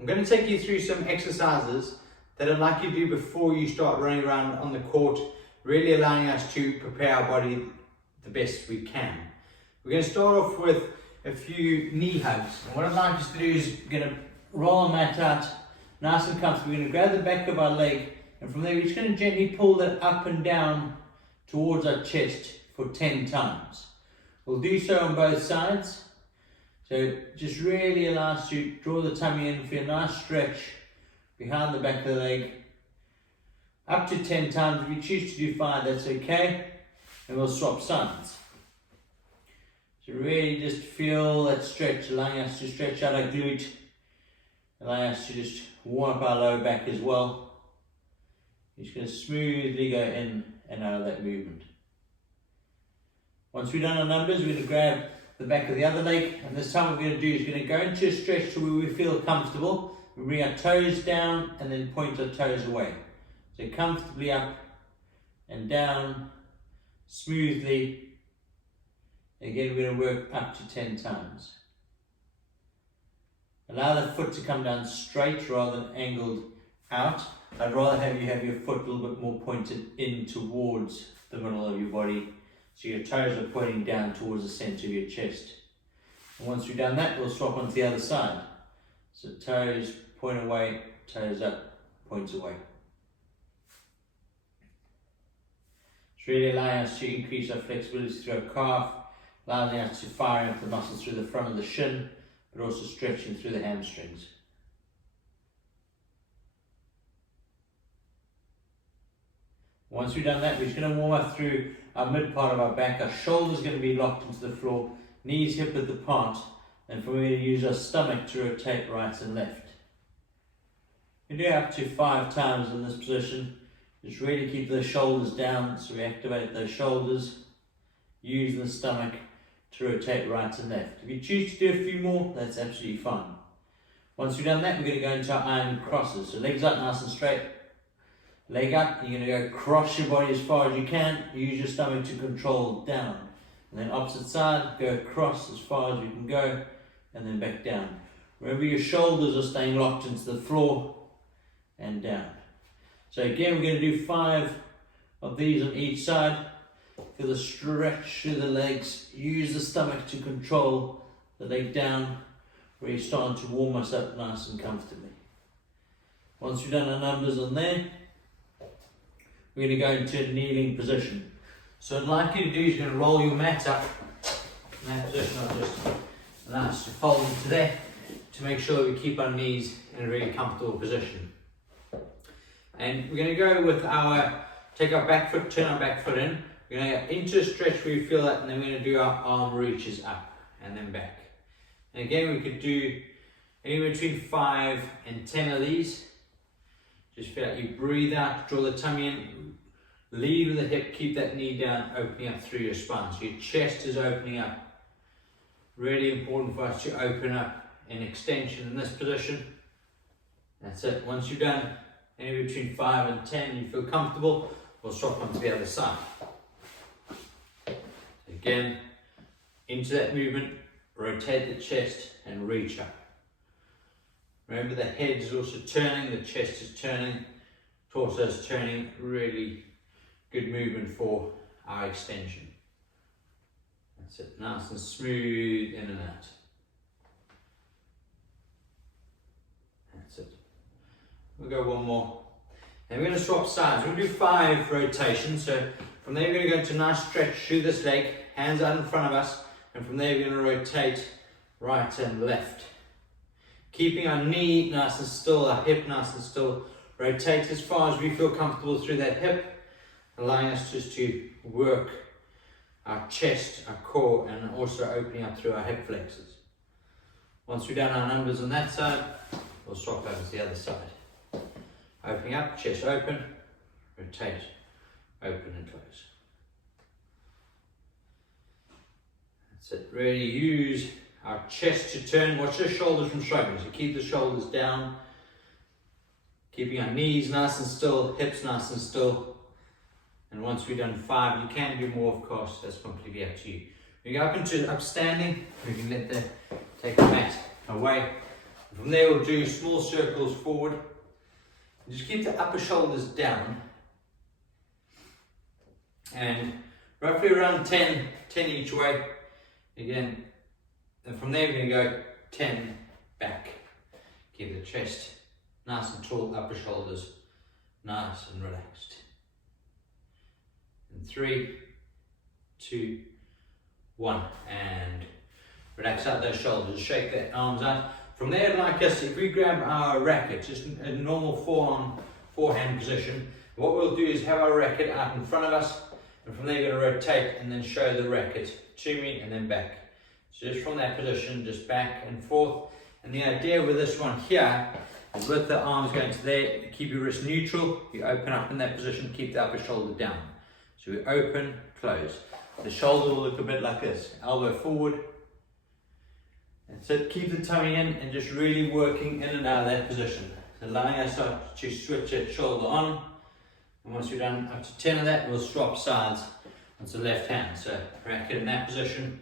I'm going to take you through some exercises that I'd like you to do before you start running around on the court, really allowing us to prepare our body the best we can. We're going to start off with a few knee hugs. And what I'd like us to do is we're going to roll our mat out nice and comfortable. We're going to grab the back of our leg, and from there we're just going to gently pull that up and down towards our chest for 10 times. We'll do so on both sides. So just really allow us to draw the tummy in, feel a nice stretch behind the back of the leg. Up to 10 times. If you choose to do 5, that's okay. And we'll swap sides. So really just feel that stretch, allowing us to stretch out our glute, allowing us to just warm up our lower back as well. You're just going to smoothly go in and out of that movement. Once we've done our numbers, we're going to grab the back of the other leg, and this time what we're going to do is we're going to go into a stretch to where we feel comfortable. We bring our toes down and then point our toes away. So comfortably up and down, smoothly. Again, we're going to work up to 10 times. Allow the foot to come down straight rather than angled out. I'd rather have you have your foot a little bit more pointed in towards the middle of your body, so your toes are pointing down towards the center of your chest. And once we've done that, we'll swap onto the other side. So toes point away, toes up, points away. It's really allowing us to increase our flexibility through our calf, allowing us to fire up the muscles through the front of the shin, but also stretching through the hamstrings. Once we've done that, we're just going to warm up through our mid part of our back. Our shoulders are going to be locked into the floor, knees hip width apart, and from here we use our stomach to rotate right and left. We do up to 5 times in this position. Just really keep the shoulders down, so we activate those shoulders, use the stomach to rotate right and left. If you choose to do a few more, that's absolutely fine. Once we've done that, we're going to go into our iron crosses. So legs up nice and straight. Leg up, you're going to go across your body as far as you can. Use your stomach to control down. And then opposite side, go across as far as you can go, and then back down. Remember, your shoulders are staying locked into the floor and down. So again, we're going to do 5 of these on each side. Feel the stretch through the legs. Use the stomach to control the leg down, where you're starting to warm us up nice and comfortably. Once we've done our numbers on there, we're going to go into a kneeling position. So what I'd like you to do is you're going to roll your mat up in that position. I'll just allow us to fold into there to make sure that we keep our knees in a really comfortable position. And we're going to go with take our back foot, turn our back foot in. We're going to go into a stretch where you feel that, and then we're going to do our arm reaches up and then back. And again, we could do anywhere between 5 and 10 of these. Just feel like you breathe out, draw the tummy in, lead with the hip, keep that knee down, opening up through your spine. So your chest is opening up. Really important for us to open up in extension in this position. That's it. Once you've done anywhere between 5 and 10, you feel comfortable, we'll swap onto the other side. Again, into that movement, rotate the chest and reach up. Remember, the head is also turning, the chest is turning, torso is turning. Really good movement for our extension. That's it, nice and smooth in and out. That's it. We'll go one more. And we're going to swap sides. We're going to do 5 rotations. So from there, we're going to go into a nice stretch through this leg, hands out in front of us, and from there, we're going to rotate right and left. Keeping our knee nice and still, our hip nice and still. Rotate as far as we feel comfortable through that hip, allowing us just to work our chest, our core, and also opening up through our hip flexors. Once we've done our numbers on that side, we'll swap over to the other side. Opening up, chest open, rotate, open and close. That's it. Really use our chest to turn. Watch the shoulders from shrugging. So keep the shoulders down. Keeping our knees nice and still, hips nice and still. And once we've done 5, you can do more, of course. That's completely up to you. We go up into upstanding. We can take the mat away. From there we'll do small circles forward. Just keep the upper shoulders down. And roughly around 10 each way. Again, and from there we're going to go 10 back. Keep the chest nice and tall, upper shoulders nice and relaxed. And 3, 2, 1, and relax out those shoulders, shake the arms out. From there, like us, if we grab our racket, just a normal forehand position, what we'll do is have our racket out in front of us, and from there you're going to rotate and then show the racket to me and then back. So just from that position, just back and forth. And the idea with this one here is with the arms going to there, you keep your wrist neutral, you open up in that position, keep the upper shoulder down. So we open, close. The shoulder will look a bit like this, elbow forward. And so keep the tummy in and just really working in and out of that position. Allowing us to switch that shoulder on. And once we've done up to 10 of that, we'll swap sides onto the left hand. So racket in that position,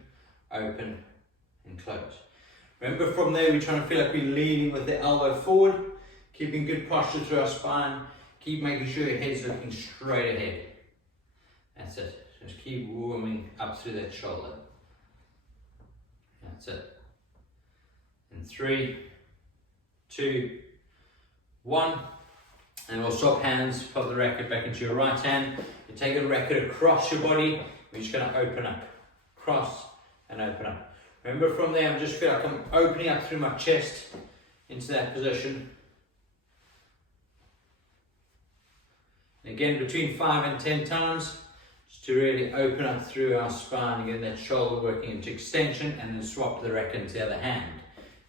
open and close. Remember from there, we're trying to feel like we're leaning with the elbow forward, keeping good posture through our spine. Keep making sure your head's looking straight ahead. That's it. Just keep warming up through that shoulder. That's it. In 3, 2, 1, and we'll swap hands, pop the racket back into your right hand. You take the racket across your body, we're just going to open up, cross and open up. Remember from there, I just feel like I'm opening up through my chest into that position. And again, between 5 and 10 times, just to really open up through our spine, again that shoulder working into extension, and then swap the racket into the other hand.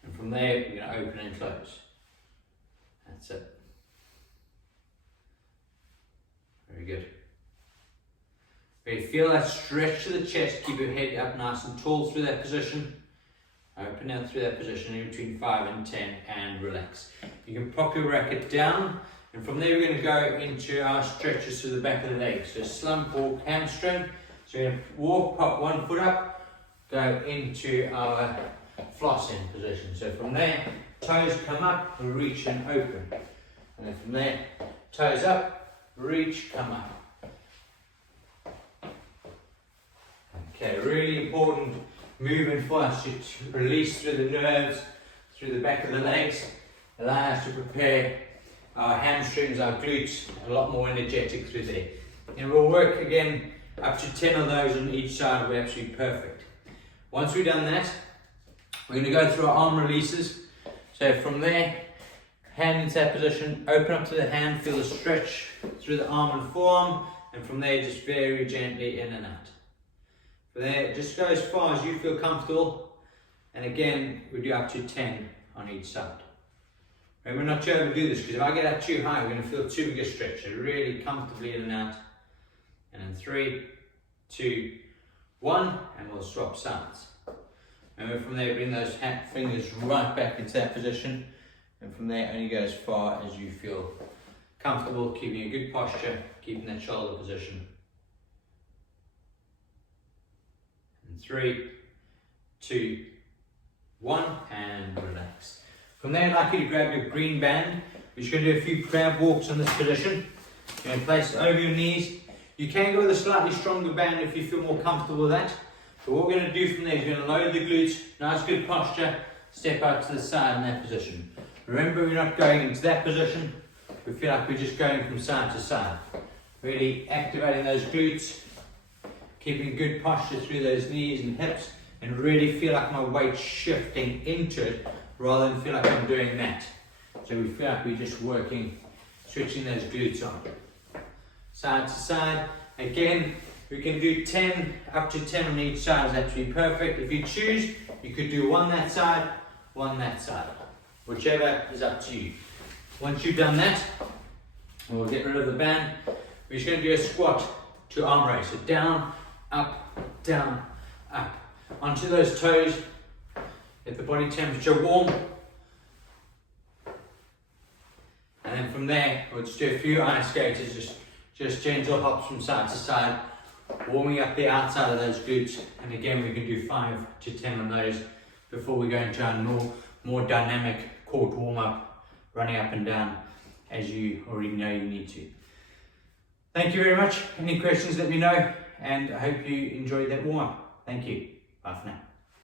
And from there, you're going to open and close. That's it. Very good. Very feel that stretch to the chest. Keep your head up nice and tall through that position. Open out through that position in between 5 and 10 and relax. You can pop your racket down, and from there we're going to go into our stretches through the back of the leg. So slump walk, hamstring. So you're going to walk, pop one foot up, go into our flossing position. So from there, toes come up, reach and open. And then from there, toes up, reach, come up. Okay, really important movement for us to release through the nerves, through the back of the legs, allow us to prepare our hamstrings, our glutes, a lot more energetic through there. And we'll work again up to 10 of those on each side, will be absolutely perfect. Once we've done that, we're going to go through our arm releases. So from there, hand into that position, open up to the hand, feel the stretch through the arm and forearm, and from there just very gently in and out. From there, just go as far as you feel comfortable, and again, we do up to 10 on each side. Remember not to overdo this, because if I get up too high, we're going to feel too big a stretch. So really comfortably in and out. And in 3, 2, 1, and we'll swap sides. Remember from there, bring those fingers right back into that position, and from there only go as far as you feel comfortable, keeping a good posture, keeping that shoulder position. And 3, 2, 1, and relax. From there, I'd like you to grab your green band. We're just going to do a few crab walks in this position. You're going to place it over your knees. You can go with a slightly stronger band if you feel more comfortable with that. But what we're going to do from there is we're going to load the glutes, nice good posture, step out to the side in that position. Remember, we're not going into that position. We feel like we're just going from side to side. Really activating those glutes, keeping good posture through those knees and hips, and really feel like my weight's shifting into it rather than feel like I'm doing that. So we feel like we're just working, switching those glutes on. Side to side. Again, we can do 10, up to 10 on each side is absolutely perfect. If you choose, you could do one that side, one that side. Whichever is up to you. Once you've done that, we'll get rid of the band. We're just going to do a squat to arm raise. So down, up, onto those toes. Get the body temperature warm. And then from there, we'll just do a few ice skaters, just gentle hops from side to side, warming up the outside of those glutes. And again, we can do 5 to 10 on those before we go into our more dynamic core warm up, running up and down as you already know you need to. Thank you very much. Any questions, let me know, and I hope you enjoyed that warm up. Thank you. Bye for now.